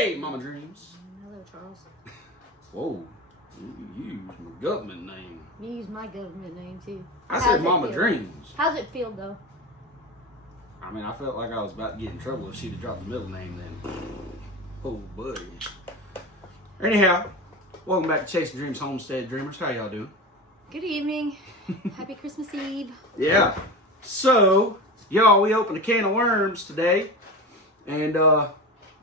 Hey, Mama Dreams. Hello, Charles. Whoa, you used my government name. You use my government name, too. I said Mama Dreams. How's it feel, though? I mean, I felt like I was about to get in trouble if she'd have dropped the middle name then. Oh, buddy. Anyhow, welcome back to Chasing Dreams Homestead Dreamers. How y'all doing? Good evening. Happy Christmas Eve. Yeah. So, y'all, we opened a can of worms today. And,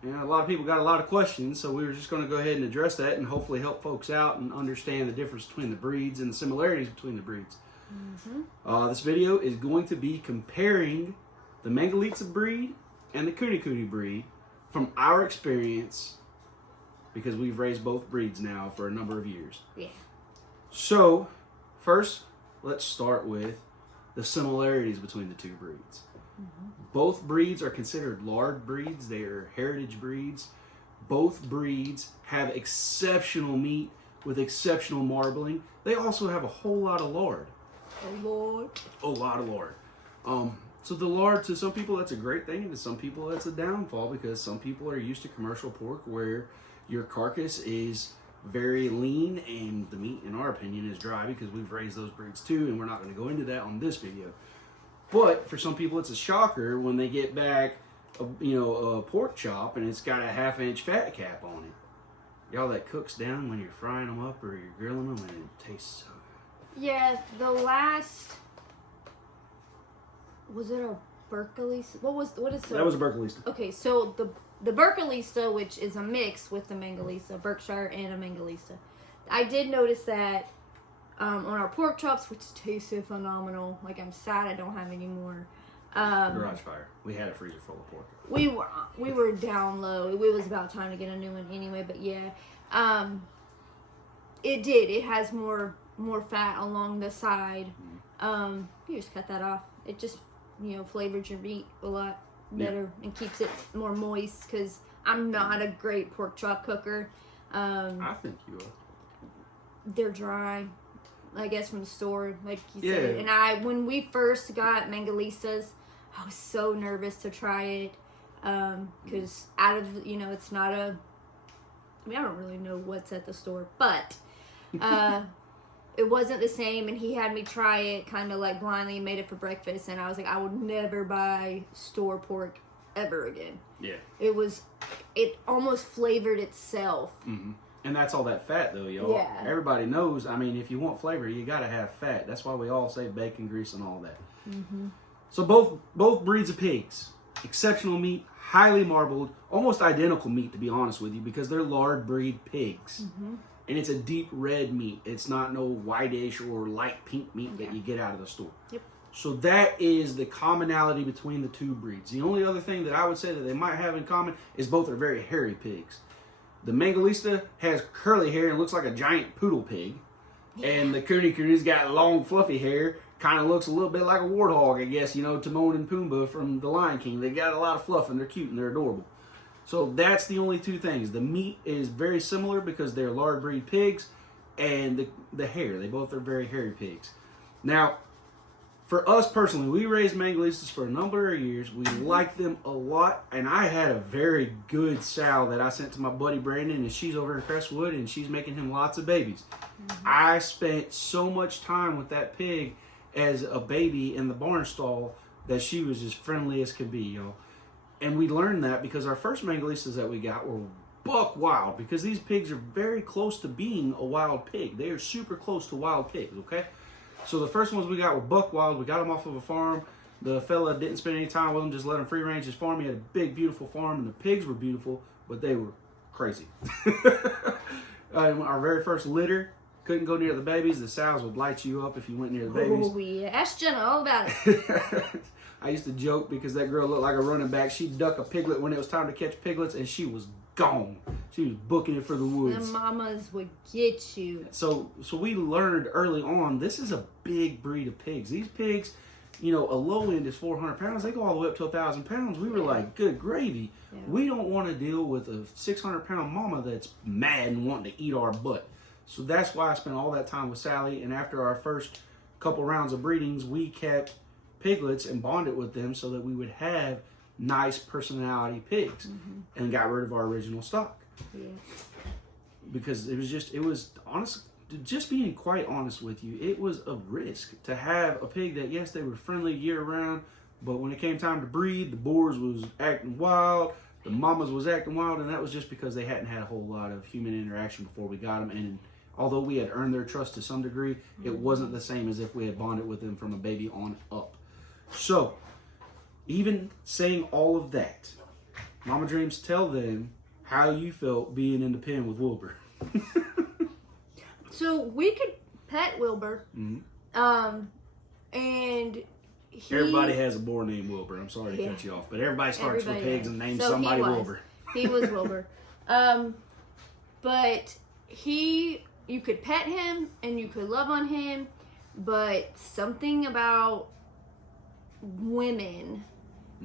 a lot of people got a lot of questions, so we were just going to go ahead and address that and hopefully help folks out and understand the difference between the breeds and the similarities between the breeds. Mm-hmm. This video is going to be comparing the Mangalista breed and the KuneKune breed from our experience, because we've raised both breeds now for a number of years. Yeah. So, first, let's start with the similarities between the two breeds. Mm-hmm. Both breeds are considered lard breeds. They are heritage breeds. Both breeds have exceptional meat with exceptional marbling. They also have a whole lot of lard. A lard. A lot of lard. So the lard, to some people, that's a great thing, and to some people, that's a downfall, because some people are used to commercial pork where your carcass is very lean and the meat, in our opinion, is dry, because we've raised those breeds too, and we're not going to go into that on this video. But for some people, it's a shocker when they get back, a pork chop and it's got a 1/2-inch fat cap on it. Y'all, that cooks down when you're frying them up or you're grilling them, and it tastes so good. Yeah, the last... Was it a Berkeleysta? What is the... That was a Berkeleysta. Okay, so the Berkeleysta, which is a mix with the Mangalista, Berkshire and a Mangalista. I did notice that on our pork chops, which tasted phenomenal. Like, I'm sad I don't have any more. Garage fire. We had a freezer full of pork. We were down low. It was about time to get a new one anyway. But yeah, it has more fat along the side. You just cut that off. It just flavored your meat a lot better and keeps it more moist. Because I'm not a great pork chop cooker. I think you are. They're dry, I guess, from the store, like you said. And when we first got Mangalistas, I was so nervous to try it, because it's not a, I mean, I don't really know what's at the store, but it wasn't the same, and he had me try it kind of like blindly and made it for breakfast, and I was like, I would never buy store pork ever again. Yeah. It almost flavored itself. Mm-hmm. And that's all that fat, though, y'all. Yeah. Everybody knows, I mean, if you want flavor, you got to have fat. That's why we all say bacon, grease, and all that. Mm-hmm. So both breeds of pigs, exceptional meat, highly marbled, almost identical meat, to be honest with you, because they're lard breed pigs. Mm-hmm. And it's a deep red meat. It's not no whitish or light pink meat that you get out of the store. Yep. So that is the commonality between the two breeds. The only other thing that I would say that they might have in common is both are very hairy pigs. The Mangalista has curly hair and looks like a giant poodle pig. Yeah. And the KuneKune's got long, fluffy hair. Kind of looks a little bit like a warthog, I guess, Timon and Pumbaa from The Lion King. They got a lot of fluff, and they're cute, and they're adorable. So that's the only two things. The meat is very similar because they're lard breed pigs, and the hair. They both are very hairy pigs. Now, for us personally, we raised Mangalistas for a number of years. We like them a lot, and I had a very good sow that I sent to my buddy Brandon, and she's over in Crestwood, and she's making him lots of babies. Mm-hmm. I spent so much time with that pig as a baby in the barn stall that she was as friendly as could be, y'all. And we learned that because our first Mangalistas that we got were buck wild, because these pigs are very close to being a wild pig. They are super close to wild pigs, okay? So the first ones we got were buck wild. We got them off of a farm. The fella didn't spend any time with them, just let him free range his farm. He had a big, beautiful farm, and the pigs were beautiful, but they were crazy. Our very first litter, couldn't go near the babies. The sows would light you up if you went near the babies. Oh, yeah. Ask Jenna all about it. I used to joke because that girl looked like a running back. She'd duck a piglet when it was time to catch piglets, and she was gone. She was booking it for the woods. The mamas would get you. So we learned early on, this is a big breed of pigs. These pigs, a low end is 400 pounds. They go all the way up to 1,000 pounds. We were like, good gravy. Yeah. We don't want to deal with a 600-pound mama that's mad and wanting to eat our butt. So that's why I spent all that time with Sally. And after our first couple rounds of breedings, we kept piglets and bonded with them so that we would have nice personality pigs and got rid of our original stock. Yeah. Because it was honest, just being quite honest with you, it was a risk to have a pig that, yes, they were friendly year round, but when it came time to breed, the boars was acting wild, the mamas was acting wild, and that was just because they hadn't had a whole lot of human interaction before we got them. And although we had earned their trust to some degree, it wasn't the same as if we had bonded with them from a baby on up. So, even saying all of that, Mama Dreams, tell them how you felt being in the pen with Wilbur. So we could pet Wilbur, and everybody has a boar named Wilbur. I'm sorry to cut you off, but everybody starts with pigs and names somebody Wilbur. He was Wilbur. But you could pet him and you could love on him, but something about women,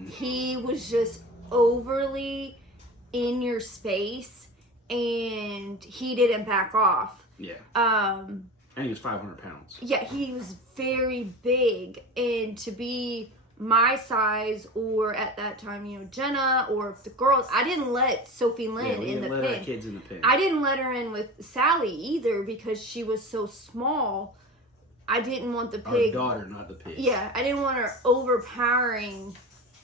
he was just overly in your space, and he didn't back off. Yeah. And he was 500 pounds. Yeah, he was very big, and to be my size, or at that time, Jenna, or the girls, I didn't let Sophie Lynn in the pen. Let our kids in the pen. I didn't let her in with Sally either because she was so small. I didn't want the pig. Our daughter, not the pig. Yeah, I didn't want her overpowering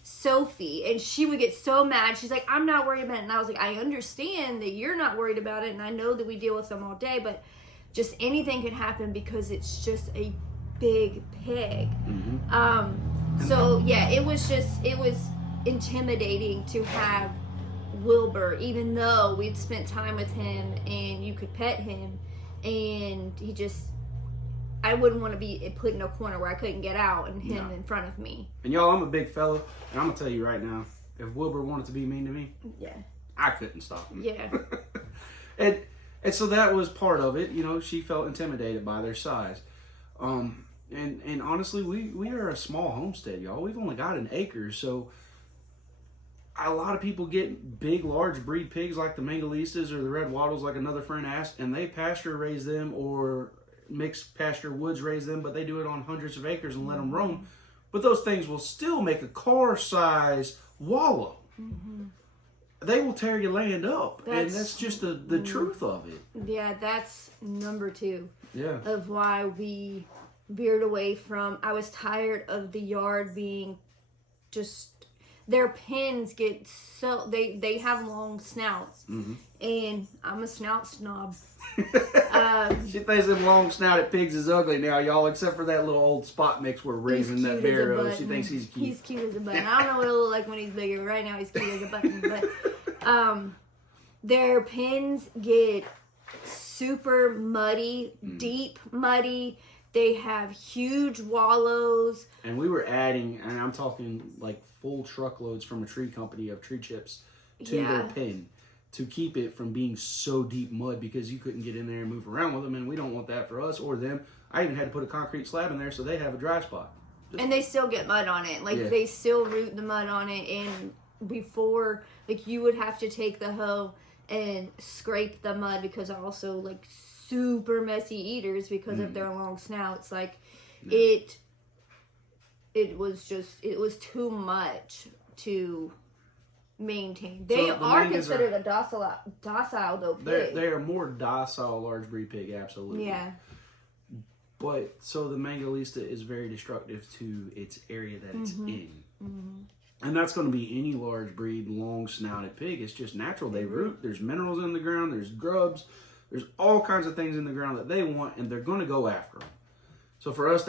Sophie, and she would get so mad. She's like, I'm not worried about it. And I was like, I understand that you're not worried about it, and I know that we deal with them all day, but just anything could happen because it's just a big pig. So yeah, it was intimidating to have Wilbur, even though we'd spent time with him and you could pet him, and I wouldn't want to be put in a corner where I couldn't get out and him in front of me. And y'all, I'm a big fella, and I'm gonna tell you right now, if Wilbur wanted to be mean to me, I couldn't stop him. Yeah. and so that was part of it. She felt intimidated by their size. And honestly, we are a small homestead, y'all. We've only got an acre, so a lot of people get big, large breed pigs like the Mangalistas or the Red Wattles, like another friend asked, and they pasture raise them or mixed pasture woods raise them, but they do it on hundreds of acres and let them roam. But those things will still make a car-size wallow. They will tear your land up, and that's just the truth of it. Yeah, that's number 2 of why we veered away from. I was tired of the yard being just, their pens get so, they have long snouts, and I'm a snout snob. She thinks them long snouted pigs is ugly now, y'all, except for that little old spot mix we're raising that bear of. She thinks he's cute. He's cute as a button. I don't know what he'll look like when he's bigger. Right now he's cute as a button. But their pens get super muddy, deep muddy. They have huge wallows. And we were adding, and I'm talking like full truckloads from a tree company of tree chips to their pen to keep it from being so deep mud, because you couldn't get in there and move around with them, and we don't want that for us or them. I even had to put a concrete slab in there so they have a dry spot. And they still get mud on it. Like, they still root the mud on it, and before, like, you would have to take the hoe and scrape the mud, because also, like, super messy eaters because of their long snouts. Like, it was too much to maintain. They are considered a docile though pig. They are more docile large breed pig, absolutely. Yeah. But so the Mangalista is very destructive to its area that it's in. And that's going to be any large breed, long snouted pig. It's just natural. They root. There's minerals in the ground. There's grubs. There's all kinds of things in the ground that they want, and they're going to go after them. So for us,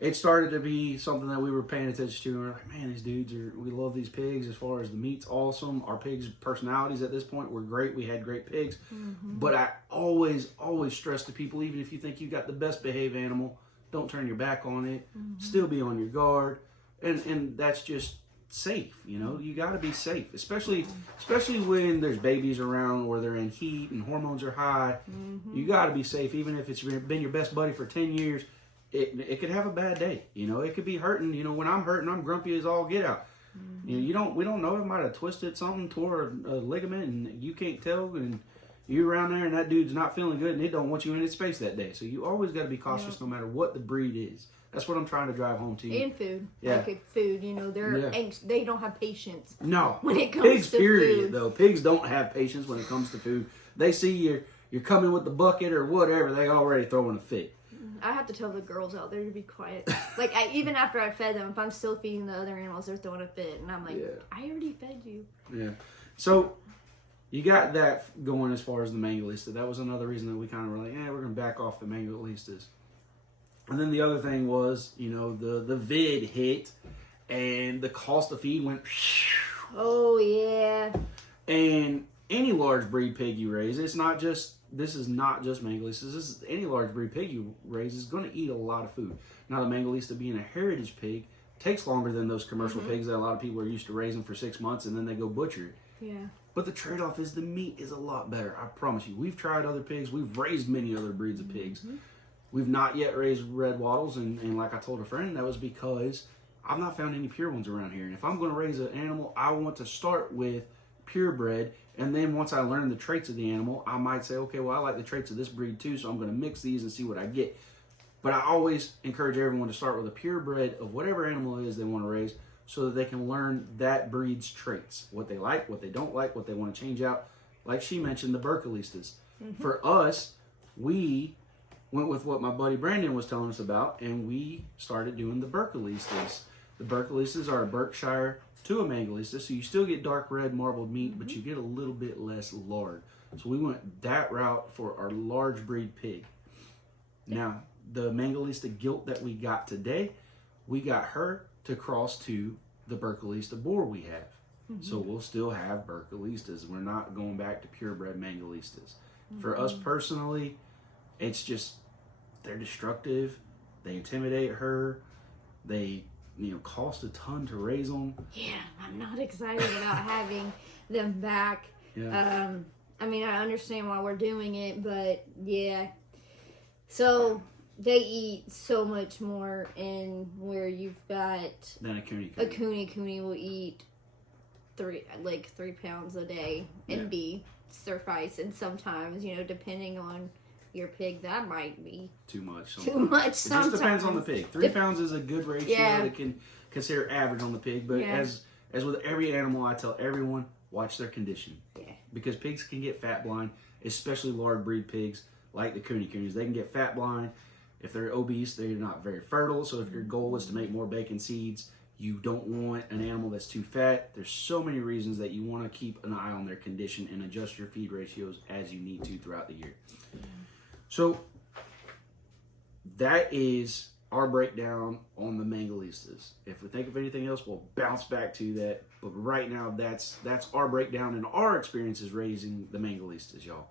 it started to be something that we were paying attention to. And we're like, man, these dudes we love these pigs. As far as the meat's awesome. Our pigs' personalities at this point were great. We had great pigs. But I always stress to people, even if you think you got the best behaved animal, don't turn your back on it. Still be on your guard. And that's just safe, you got to be safe, especially when there's babies around or they're in heat and hormones are high. You got to be safe, even if it's been your best buddy for 10 years. It could have a bad day, it could be hurting. When I'm hurting, I'm grumpy as all get out. We don't know, it might have twisted something, tore a ligament, and you can't tell, and you around there and that dude's not feeling good and it don't want you in its space that day. So you always got to be cautious no matter what the breed is. That's what I'm trying to drive home to you. And food. Yeah. Like food, you know, they're they don't have patience. No. When it comes pigs, to period, food. though. Pigs don't have patience when it comes to food. They see you're coming with the bucket or whatever, they already throwing a fit. I have to tell the girls out there to be quiet. Like, even after I fed them, if I'm still feeding the other animals, they're throwing a fit. And I'm like, I already fed you. Yeah. So, you got that going as far as the Mangalista. That was another reason that we kind of were like, we're going to back off the Mangalistas. And then the other thing was, you know, the vid hit and the cost of feed went. Oh, yeah. And any large breed pig you raise, this is not just Mangalistas. This is any large breed pig you raise is going to eat a lot of food. Now, the Mangalista being a heritage pig takes longer than those commercial pigs that a lot of people are used to raising for 6 months and then they go butcher it. Yeah. But the trade-off is the meat is a lot better. I promise you. We've tried other pigs. We've raised many other breeds of pigs. We've not yet raised red wattles, and like I told a friend, that was because I've not found any pure ones around here. And if I'm going to raise an animal, I want to start with purebred, and then once I learn the traits of the animal, I might say, okay, well, I like the traits of this breed too, so I'm going to mix these and see what I get. But I always encourage everyone to start with a purebred of whatever animal it is they want to raise, so that they can learn that breed's traits, what they like, what they don't like, what they want to change out. Like she mentioned, the Berkelistas. For us, we went with what my buddy Brandon was telling us about, and we started doing the Berkelistas. The Berkelistas are a Berkshire to a Mangalista, so you still get dark red marbled meat, but you get a little bit less lard. So we went that route for our large breed pig. Now, the Mangalista gilt that we got today, we got her to cross to the Berkelista boar we have. So we'll still have Berkelistas. We're not going back to purebred Mangalistas. For us personally, it's just, they're destructive. They intimidate her. They, cost a ton to raise them. Yeah, I'm not excited about having them back. Yeah. I mean, I understand why we're doing it, but yeah. So they eat so much more, and where you've got Than a KuneKune. A KuneKune will eat 3 pounds a day and be suffice, and sometimes, depending on your pig, that might be too much. Too much sometimes. It just depends on the pig. 3 pounds is a good ratio that can consider average on the pig, but as with every animal, I tell everyone, watch their condition. Yeah. Because pigs can get fat blind, especially large breed pigs like the KuneKunes. They can get fat blind. If they're obese, they're not very fertile. So if your goal is to make more bacon seeds, you don't want an animal that's too fat. There's so many reasons that you want to keep an eye on their condition and adjust your feed ratios as you need to throughout the year. So that is our breakdown on the Mangalistas. If we think of anything else, we'll bounce back to that. But right now, that's our breakdown and our experiences raising the Mangalistas, y'all.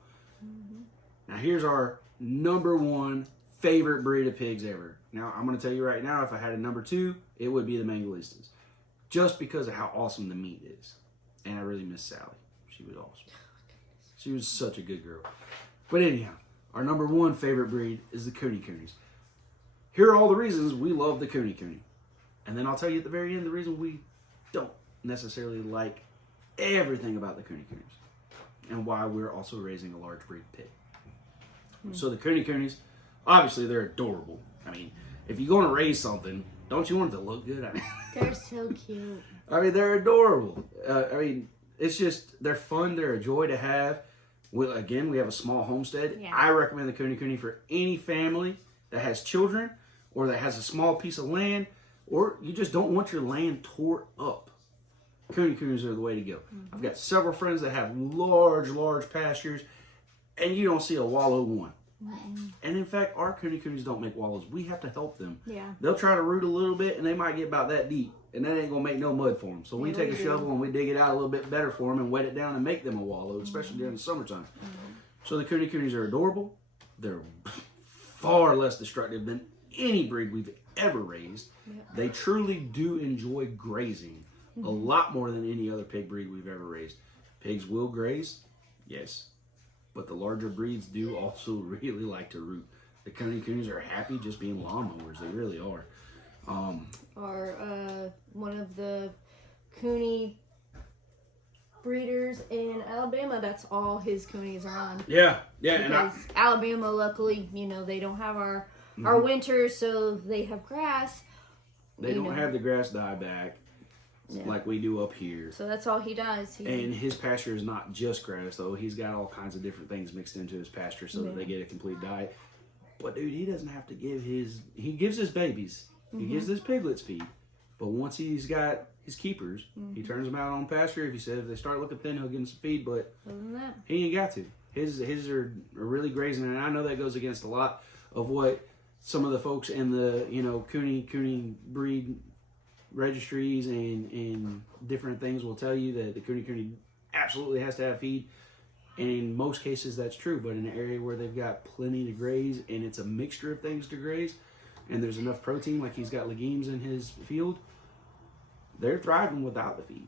Now here's our number 1 favorite breed of pigs ever. Now I'm going to tell you right now, if I had a number 2, it would be the Mangalistas, just because of how awesome the meat is. And I really miss Sally. She was awesome. She was such a good girl. But anyhow, our number 1 favorite breed is the KuneKunes. Here are all the reasons we love the KuneKune. And then I'll tell you at the very end the reason we don't necessarily like everything about the KuneKunes and why we're also raising a large breed pig. So the KuneKunes, obviously they're adorable. I mean, if you're going to raise something, don't you want it to look good? I mean, they're so cute. I mean, they're adorable. It's just, they're fun. They're a joy to have. Again, we have a small homestead. Yeah. I recommend the KuneKune for any family that has children or that has a small piece of land, or you just don't want your land tore up. KuneKunes are the way to go. I've got several friends that have large pastures, and you don't see a wallow one. And in fact, our KuneKunes don't make wallows. We have to help them. Yeah. They'll try to root a little bit, and they might get about that deep, and that ain't going to make no mud for them. So we take a shovel and we dig it out a little bit better for them and wet it down and make them a wallow, especially during the summertime. So the KuneKunes are adorable. They're far less destructive than any breed we've ever raised. They truly do enjoy grazing a lot more than any other pig breed we've ever raised. Pigs will graze, yes. But the larger breeds do also really like to root. The KuneKunes are happy just being lawnmowers. They really are. One of the Kune breeders in Alabama, that's all his Kunes are on. Yeah. Because Alabama, luckily, they don't have our winters, so they have grass. They don't have the grass dieback like we do up here. So that's all he does. And his pasture is not just grass, though. He's got all kinds of different things mixed into his pasture so that they get a complete diet. But, dude, he doesn't have to give he gives his babies. He gives his piglets feed. But once he's got his keepers, he turns them out on pasture. If he says if they start looking thin, he'll give them some feed. But he ain't got to. His are really grazing. And I know that goes against a lot of what some of the folks in the, KuneKune Breed registries and different things will tell you that the KuneKune absolutely has to have feed. And in most cases, that's true. But in an area where they've got plenty to graze and it's a mixture of things to graze and there's enough protein, like he's got legumes in his field, they're thriving without the feed.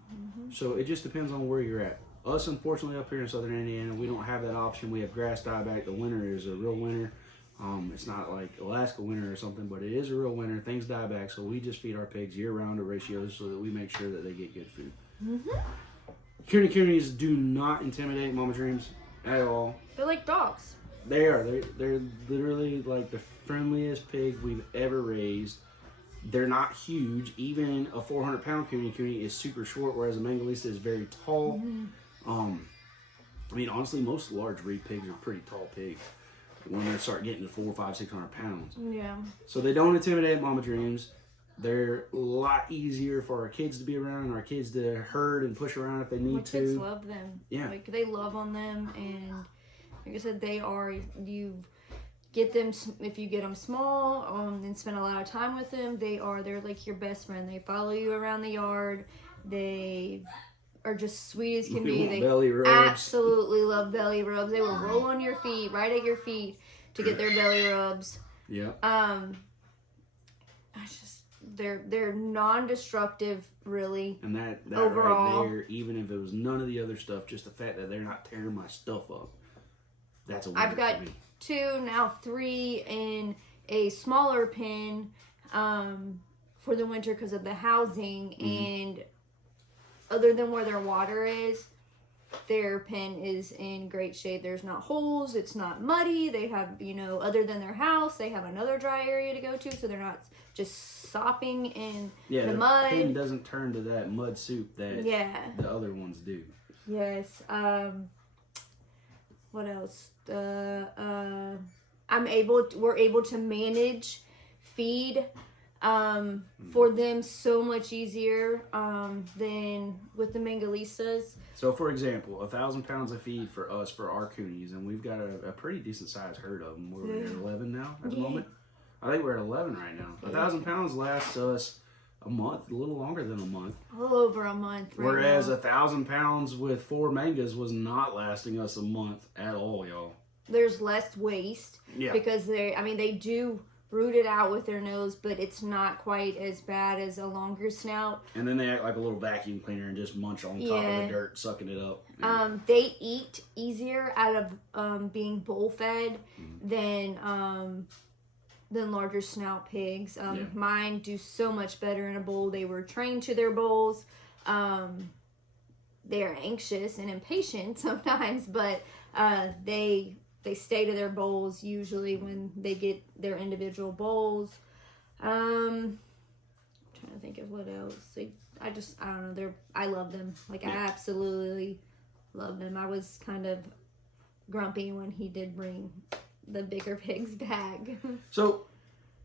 So it just depends on where you're at. Us, unfortunately, up here in southern Indiana, we don't have that option. We have grass dieback. The winter is a real winter. It's not like Alaska winter or something, but it is a real winter. Things die back, so we just feed our pigs year-round at ratios so that we make sure that they get good food. KuneKunes do not intimidate Mama Dreams at all. They're like dogs. They are. They're literally like the friendliest pig we've ever raised. They're not huge. Even a 400-pound KuneKune is super short, whereas a Mangalista is very tall. I mean, honestly, most large breed pigs are pretty tall pigs when they start getting to 400, 500, 600 pounds. Yeah. So they don't intimidate Mama Dreams. They're a lot easier for our kids to be around and our kids to herd and push around if they need to. Kids love them. Yeah. Like, they love on them, and like I said, you get them, if you get them small and spend a lot of time with them, they're like your best friend. They follow you around the yard. They are just sweet as can be. They belly rubs. Absolutely love belly rubs. They will roll on your feet, right at your feet, to get their belly rubs. Yeah. They're non-destructive, really. And that overall, right there, even if it was none of the other stuff, just the fact that they're not tearing my stuff up, that's a win. I've got 2, now 3 in a smaller pen for the winter because of the housing, and other than where their water is, their pen is in great shape. There's not holes. It's not muddy. They have, other than their house, they have another dry area to go to, so they're not just sopping in the mud. Yeah, the pen doesn't turn to that mud soup that the other ones do. Yes. What else? We're able to manage feed for them so much easier than with the Mangalistas. So, for example, 1,000 pounds of feed for us, for our coonies, and we've got a pretty decent sized herd of them. We're at 11 now at the moment. I think we're at 11 right now. 1,000 pounds lasts us a month, a little longer than a month. A little over a month. Whereas 1,000 pounds with 4 mangas was not lasting us a month at all, y'all. There's less waste because they do root it out with their nose, but it's not quite as bad as a longer snout. And then they act like a little vacuum cleaner and just munch on top of the dirt, sucking it up. They eat easier out of being bowl fed than larger snout pigs. Mine do so much better in a bowl. They were trained to their bowls. They're anxious and impatient sometimes, but they stay to their bowls usually when they get their individual bowls. I'm trying to think of what else. I don't know. I love them. I absolutely love them. I was kind of grumpy when he did bring the bigger pigs back. So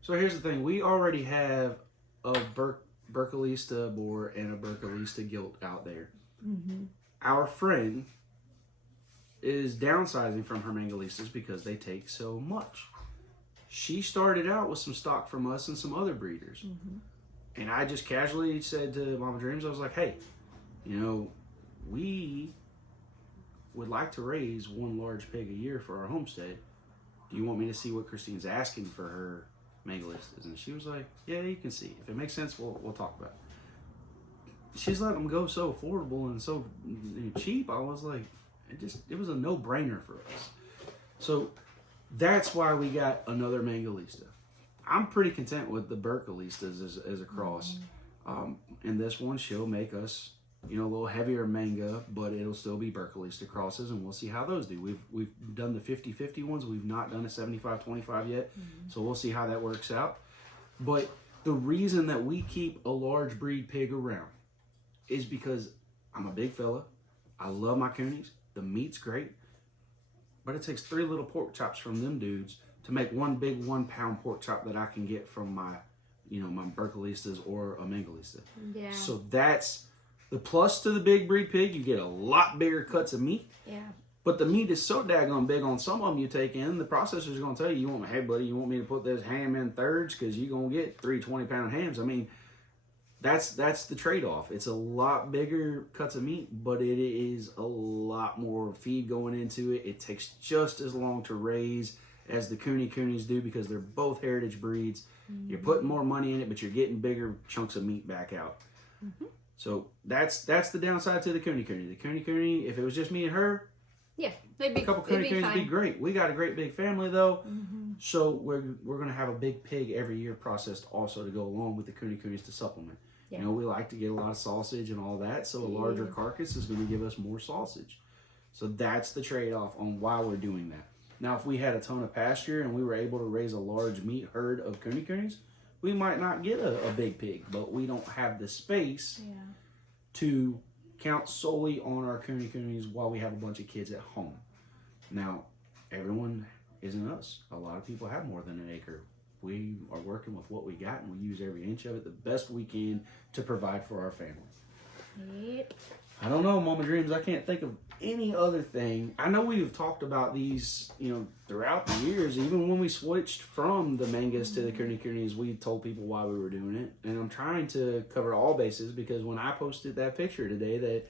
here's the thing. We already have a Berkelista boar and a Berkelista gilt out there. Our friend is downsizing from her Mangalistas because they take so much. She started out with some stock from us and some other breeders. And I just casually said to Mama Dreams, I was like, hey, we would like to raise 1 large pig a year for our homestead. Do you want me to see what Christine's asking for her Mangalistas? And she was like, yeah, you can see. If it makes sense, we'll talk about it. She's letting them go so affordable and so cheap. I was like, it was a no-brainer for us. So that's why we got another Mangalista. I'm pretty content with the Berkelistas as a cross. And this one, she'll make us you know, a little heavier manga, but it'll still be Berkelista crosses, and we'll see how those do. We've done the 50-50 ones. We've not done a 75-25 yet, so we'll see how that works out. But the reason that we keep a large breed pig around is because I'm a big fella. I love my coonies. The meat's great, but it takes 3 little pork chops from them dudes to make one big 1 pound pork chop that I can get from my, you know, my Berkelistas or a Mangalista. Yeah. So that's the plus to the big breed pig. You get a lot bigger cuts of meat. Yeah. But the meat is so daggone big on some of them you take in, the processor's going to tell you, hey, buddy, you want me to put this ham in thirds because you're going to get 3 20-pound hams. I mean, that's the trade-off. It's a lot bigger cuts of meat, but it is a lot more feed going into it. It takes just as long to raise as the KuneKunes do because they're both heritage breeds. You're putting more money in it, but you're getting bigger chunks of meat back out. So that's the downside to the KuneKune. The KuneKune, if it was just me and her, yeah, a couple KuneKunes would be great. We got a great big family though, so we're going to have a big pig every year processed also to go along with the KuneKunes to supplement. Yeah. You know, we like to get a lot of sausage and all that, so a larger carcass is going to give us more sausage. So that's the trade-off on why we're doing that. Now, if we had a ton of pasture and we were able to raise a large meat herd of KuneKunes, we might not get a big pig, but we don't have the space to count solely on our KuneKunes while we have a bunch of kids at home. Now, everyone isn't us. A lot of people have more than an acre. We are working with what we got, and we use every inch of it the best we can to provide for our family. Yep. I don't know, Mama Dreams. I can't think of any other thing. I know we've talked about these, you know, throughout the years. Even when we switched from the mangas to the KuneKunes, we told people why we were doing it. And I'm trying to cover all bases because when I posted that picture today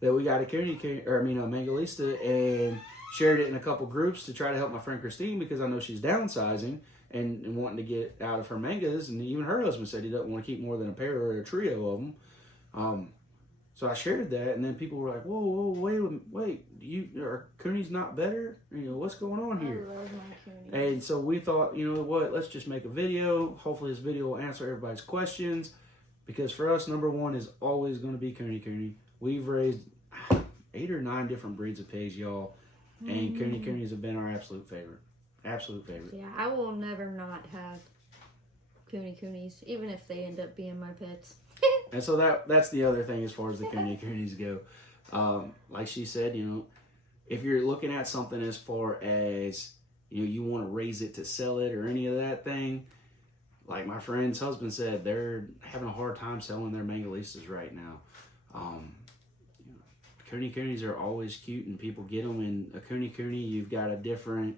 that we got a Mangalista and shared it in a couple groups to try to help my friend Christine because I know she's downsizing and wanting to get out of her mangas, and even her husband said he doesn't want to keep more than a pair or a trio of them. So I shared that, and then people were like, "Whoa, wait! Are Cooney's not better? You know, what's going on here?" I love my Cooney. And so we thought, you know what? Let's just make a video. Hopefully, this video will answer everybody's questions, because for us, number one is always going to be KuneKune. We've raised 8 or 9 different breeds of pigs, y'all, and KuneKunes have been our absolute favorite. Absolute favorite. Yeah, I will never not have KuneKunes, even if they end up being my pets. And so that's the other thing as far as the KuneKunes go. Like she said, you know, if you're looking at something as far as, you know, you want to raise it to sell it or any of that thing, like my friend's husband said, they're having a hard time selling their Mangalistas right now. You know, KuneKunes are always cute and people get them. And a KuneKune, you've got a different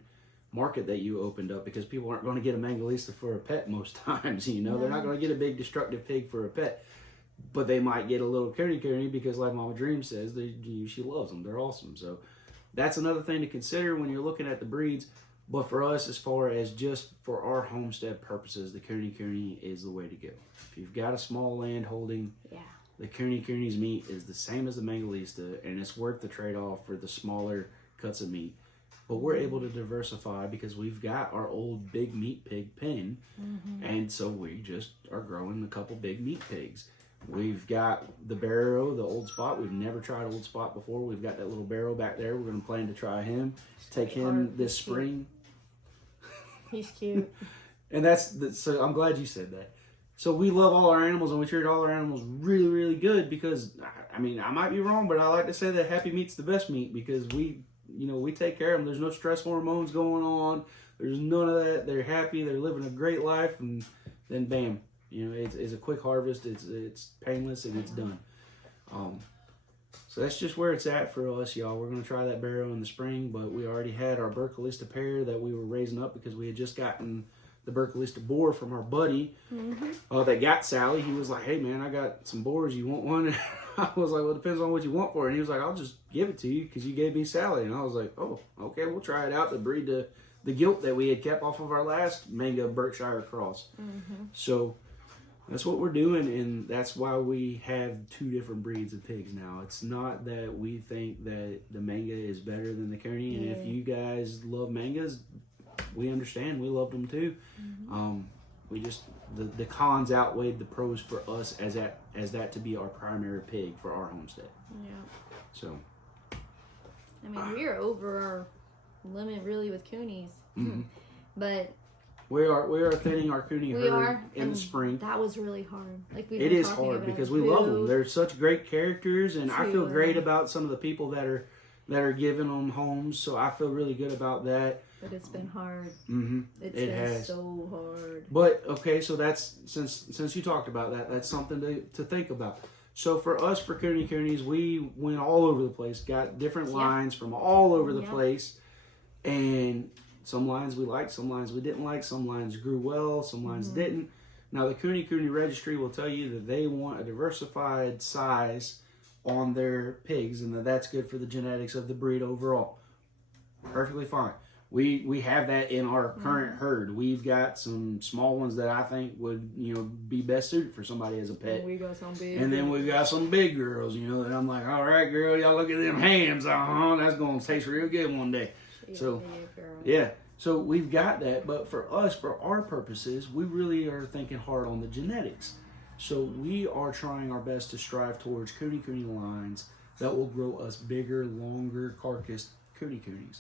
market that you opened up because people aren't going to get a Mangalista for a pet most times. You know, they're not going to get a big destructive pig for a pet. But they might get a little KuneKune because, like Mama Dream says, she loves them. They're awesome. So that's another thing to consider when you're looking at the breeds. But for us, as far as just for our homestead purposes, the KuneKune is the way to go. If you've got a small land holding, the KuneKune's meat is the same as the Mangalista, and it's worth the trade-off for the smaller cuts of meat. But we're able to diversify because we've got our old big meat pig pen, and so we just are growing a couple big meat pigs. We've got the Barrow, the old spot. We've never tried old spot before. We've got that little Barrow back there. We're going to plan to try him. Take him this spring. He's cute. And so I'm glad you said that. So we love all our animals and we treat all our animals really, really good because, I mean, I might be wrong, but I like to say that happy meat's the best meat because we take care of them. There's no stress hormones going on. There's none of that. They're happy. They're living a great life. And then bam. You know, it's a quick harvest. It's painless and it's done. So that's just where it's at for us, y'all. We're gonna try that Barrow in the spring, but we already had our Berkelista pair that we were raising up because we had just gotten the Berkelista boar from our buddy that got Sally. He was like, "Hey man, I got some boars. You want one?" I was like, "Well, it depends on what you want for it." And he was like, "I'll just give it to you because you gave me Sally." And I was like, "Oh, okay, we'll try it out to breed the gilt that we had kept off of our last Manga Berkshire cross." So that's what we're doing, and that's why we have 2 different breeds of pigs now. It's not that we think that the Manga is better than the Kune, and if you guys love Mangas, we understand. We loved them too. We just, the cons outweighed the pros for us as at as that to be our primary pig for our homestead. Yeah. So. I mean, we are over our limit really with coonies, but we are thinning our coonie herd in the spring. That was really hard. Like it is hard because we love them. They're such great characters, and I feel great about some of the people that are giving them homes. So I feel really good about that. But it's been hard. It has so hard. But okay, so that's since you talked about that, that's something to think about. So for us, for KuneKunes, we went all over the place, got different lines from all over the place, and some lines we liked, some lines we didn't like, some lines grew well, some lines didn't. Now the KuneKune registry will tell you that they want a diversified size on their pigs, and that's good for the genetics of the breed overall. Perfectly fine. We have that in our current herd. We've got some small ones that I think would, be best suited for somebody as a pet. And we got some big. And then we've got some big girls, that I'm like, all right, girl, y'all look at them hams. That's going to taste real good one day. So, yeah. So we've got that. But for us, for our purposes, we really are thinking hard on the genetics. So we are trying our best to strive towards KuneKune lines that will grow us bigger, longer carcass KuneKunes.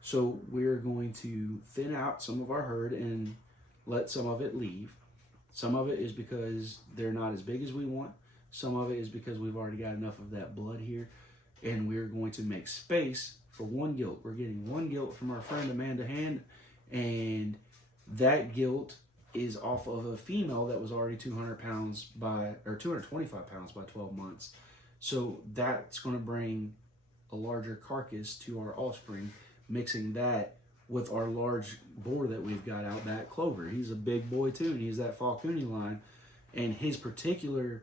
So we're going to thin out some of our herd and let some of it leave. Some of it is because they're not as big as we want. Some of it is because we've already got enough of that blood here. And we're going to make space for one gilt. We're getting one gilt from our friend Amanda Hand. And that gilt is off of a female that was already 225 pounds by 12 months. So that's going to bring a larger carcass to our offspring, mixing that with our large boar that we've got out back, Clover. He's a big boy too, and he's that Falcone line. And his particular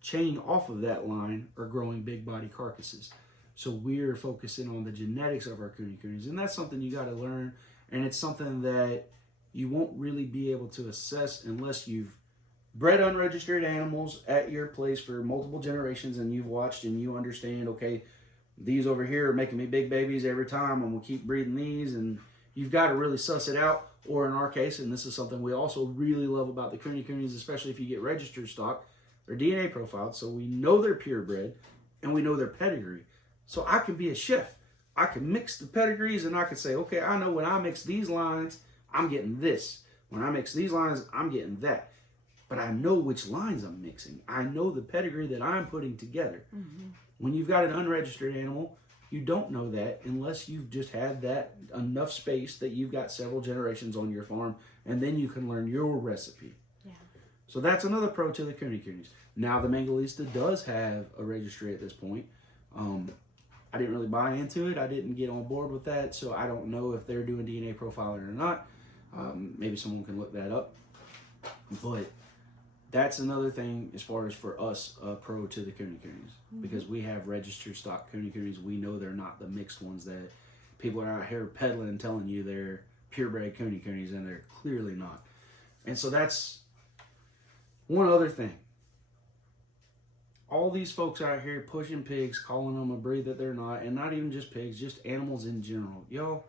chain off of that line are growing big body carcasses. So we're focusing on the genetics of our KuneKunes, and that's something you got to learn, and it's something that you won't really be able to assess unless you've bred unregistered animals at your place for multiple generations and you've watched and you understand, okay, these over here are making me big babies every time. I'm going to keep breeding these, and you've got to really suss it out. Or in our case, and this is something we also really love about the KuneKunes, especially if you get registered stock, they're DNA profiled, so we know they're purebred and we know their pedigree. So I can be a chef. I can mix the pedigrees and I can say, okay, I know when I mix these lines, I'm getting this. When I mix these lines, I'm getting that. But I know which lines I'm mixing. I know the pedigree that I'm putting together. When you've got an unregistered animal, you don't know that unless you've just had that enough space that you've got several generations on your farm, and then you can learn your recipe. Yeah. So that's another pro to the KuneKunes. Now the Mangalista does have a registry at this point. I didn't really buy into it. I didn't get on board with that, so I don't know if they're doing DNA profiling or not. Maybe someone can look that up. But that's another thing as far as for us, pro to the KuneKunes, because we have registered stock KuneKunes. We know they're not the mixed ones that people are out here peddling and telling you they're purebred KuneKunes, and they're clearly not. And so that's one other thing. All these folks out here pushing pigs, calling them a breed that they're not, and not even just pigs, just animals in general. Yo,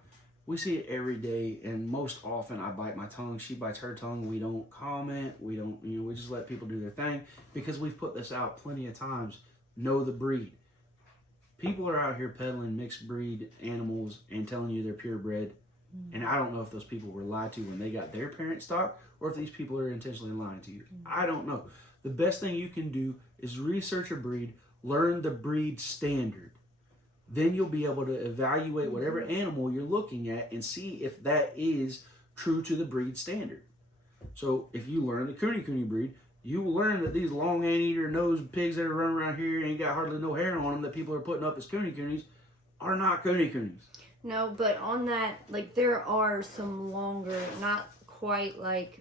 we see it every day, and most often I bite my tongue, she bites her tongue. We don't comment, we don't, we just let people do their thing, because we've put this out plenty of times. Know the breed. People are out here peddling mixed breed animals and telling you they're purebred, and I don't know if those people were lied to when they got their parent stock, or if these people are intentionally lying to you. I don't know. The best thing you can do is research a breed, learn the breed standard. Then you'll be able to evaluate whatever animal you're looking at and see if that is true to the breed standard. So if you learn the KuneKune breed, you will learn that these long anteater nosed pigs that are running around here ain't got hardly no hair on them that people are putting up as KuneKunes are not KuneKunes. No, but on that, like, there are some longer, not quite like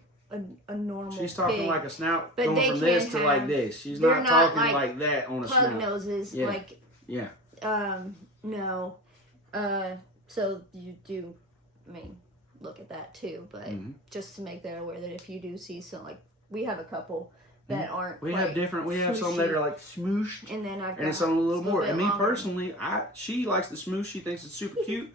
a normal She's talking pig, like a snout but going from this to like this. She's not talking like that on a pug snout. Noses, yeah. like, yeah. No. So you do, I mean, look at that too, but just to make that aware that if you do see some, like, we have a couple that aren't. We have different. We have some that are like smooshed, and then I've got and some a little more. And me longer. personally, she likes the smoosh. She thinks it's super cute.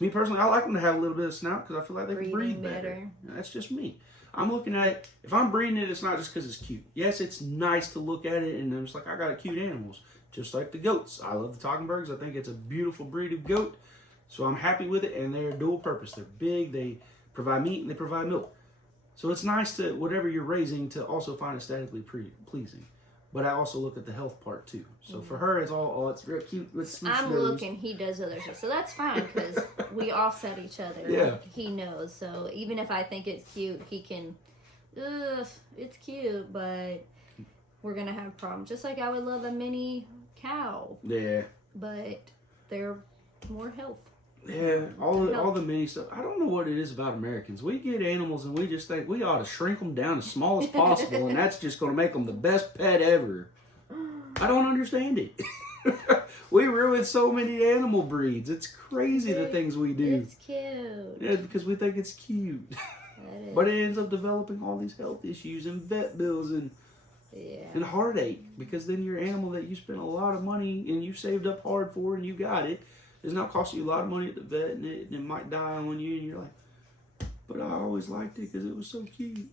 Me personally, I like them to have a little bit of snout because I feel like they can breathe better. That's just me. I'm looking at it. If I'm breeding it, it's not just because it's cute. Yes, it's nice to look at it, and I'm just like, I got cute animals. Just like the goats. I love the Toggenburgs. I think it's a beautiful breed of goat. So I'm happy with it, and they're dual purpose. They're big, they provide meat, and they provide milk. So it's nice to, whatever you're raising, to also find aesthetically pleasing. But I also look at the health part, too. So for her, it's all, oh, it's real cute. I'm looking, he does other stuff. So that's fine, because we offset each other. Yeah. Like, he knows. So even if I think it's cute, he can, it's cute, but we're going to have problems. Just like I would love a mini cow. Yeah. But they're more health. Yeah, all the mini stuff. I don't know what it is about Americans. We get animals and we just think we ought to shrink them down as small as possible, and that's just going to make them the best pet ever. I don't understand it. We ruin so many animal breeds. It's crazy the things we do. It's cute. Yeah, because we think it's cute. But it ends up developing all these health issues and vet bills and heartache, because then your animal that you spent a lot of money and you saved up hard for and you got it is now costing you a lot of money at the vet, and it might die on you, and you're like, but I always liked it because it was so cute.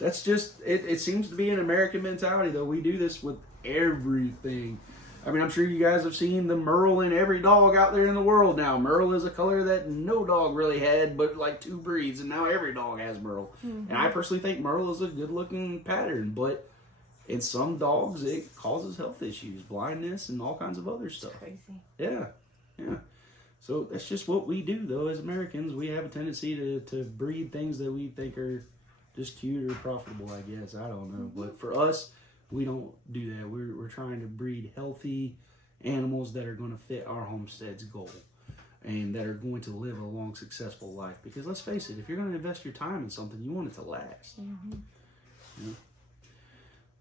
That's just, it seems to be an American mentality, though. We do this with everything. I mean, I'm sure you guys have seen the Merle in every dog out there in the world now. Merle is a color that no dog really had, but like 2 breeds, and now every dog has Merle. And I personally think Merle is a good-looking pattern, but in some dogs, it causes health issues, blindness, and all kinds of other stuff. Crazy. Yeah. So that's just what we do, though, as Americans. We have a tendency to breed things that we think are just cute or profitable, I guess. I don't know. But for us, we don't do that. We're trying to breed healthy animals that are going to fit our homestead's goal and that are going to live a long, successful life. Because let's face it, if you're going to invest your time in something, you want it to last.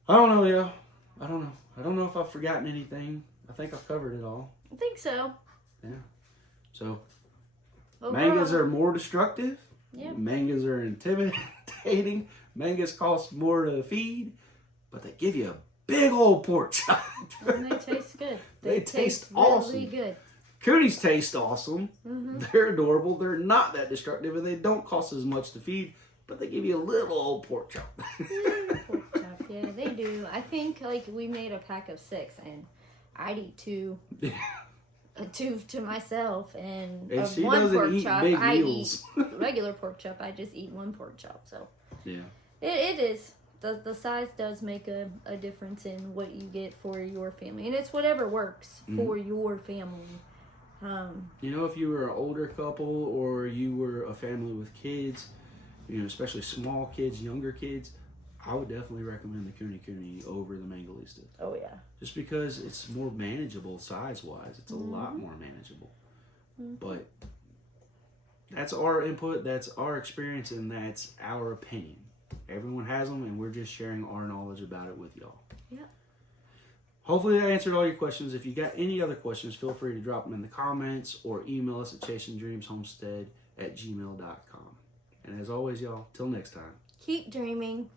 I don't know, yo. I don't know if I've forgotten anything. I think I've covered it all. I think so. Yeah. So, overall, mangas are more destructive. Yeah. Mangas are intimidating. Mangas cost more to feed, but they give you a big old pork chop. And they taste good. They taste really awesome. Good. Kune's taste awesome. They're adorable. They're not that destructive, and they don't cost as much to feed, but they give you a little old pork chop. Pork chop, yeah, they do. I think, like, we made a pack of 6, and I'd eat 2. 2 to myself, and of she one doesn't pork eat chop, big I meals. eat regular pork chop. I just eat 1 pork chop. So Yeah. it is. The size does make a difference in what you get for your family, and it's whatever works for your family. You know, if you were an older couple or you were a family with kids, you know, especially small kids, younger kids, I would definitely recommend the KuneKune over the Mangalista. Oh yeah. Just because it's more manageable size-wise. It's a lot more manageable. But that's our input, that's our experience, and that's our opinion. Everyone has them, and we're just sharing our knowledge about it with y'all. Yeah. Hopefully that answered all your questions. If you got any other questions, feel free to drop them in the comments or email us at chasingdreamshomestead@gmail.com. And as always, y'all, till next time. Keep dreaming.